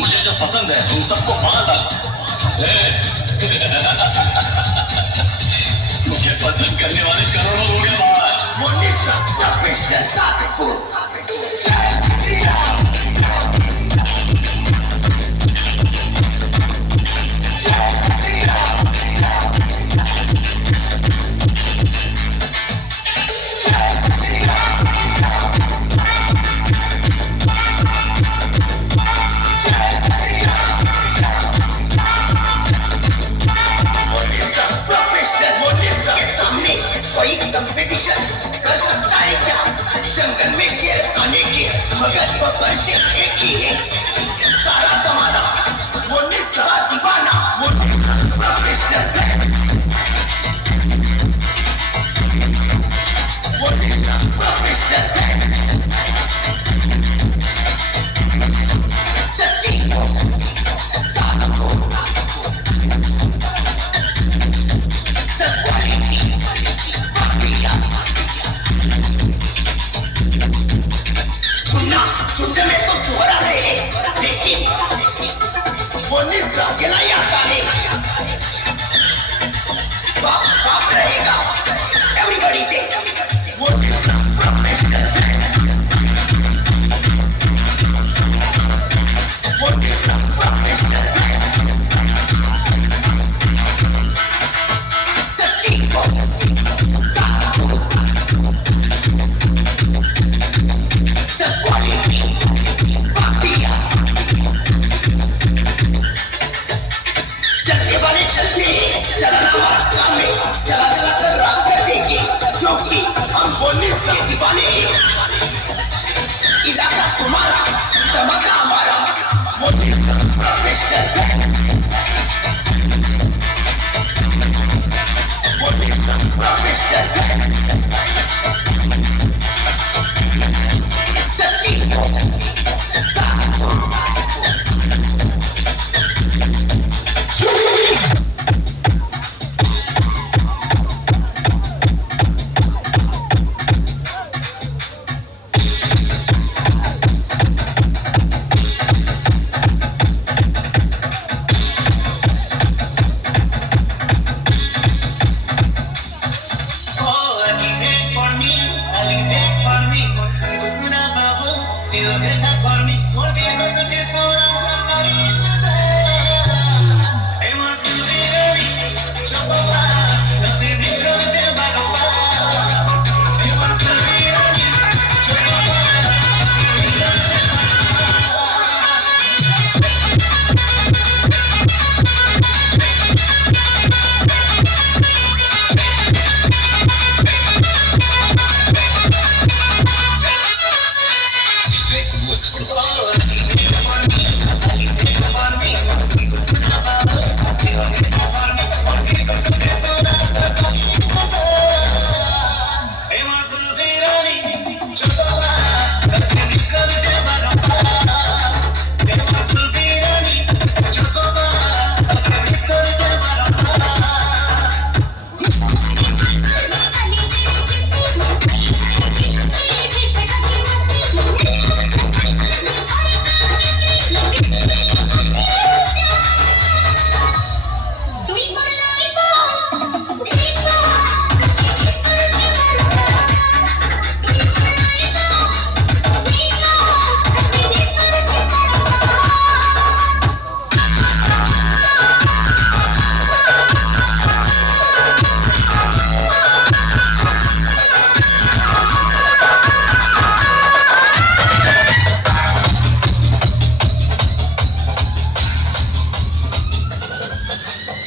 मुझे जो पसंद है उन सबको मार डाल। मुझे पसंद करने वाले करोड़ों लोग हैं बाहर। Manisha Professional Jajpur। कंपटीशन कर सकता है क्या? जंगल में शेर आने के मगर वो परिचय एक ही है। सारा जमाना वो निफ्ता दीवाना वो प्रोफेशनल वो प्रोफेशनल झुंड में तो सुअर आते हैं लेकिन वो निफ्ता अकेला ही आता है। बाप रहेगा एवरीबॉडी से वो प्रोफेशनल वो प्रोफेशनल चला कर रात कर देंगे क्योंकि हम बोलने के दीवाने हैं। इलाका तुम्हारा धमाका हमारा वो प्रोफेशनल Oh,